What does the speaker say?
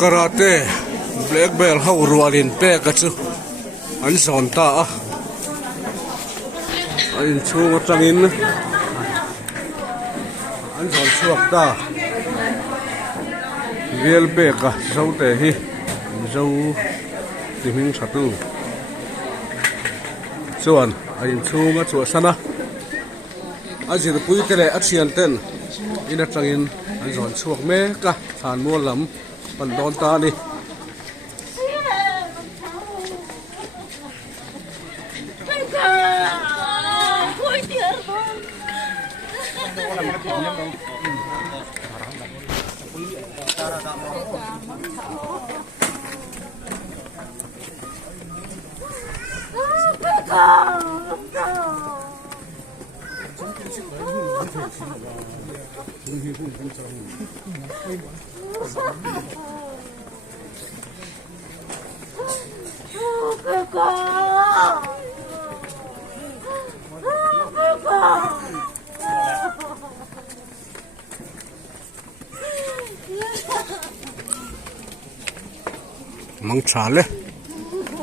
karate black belt ho rualin pe ka chu an zon ta a an chunga tangin an zon chuak ta vel pe ka zo te hi zo ti hing thatu chuan an chunga chu sana azir pui tele achian ten ina tangin an zon chuak me ka than mo lam pan don ta ni mang cha le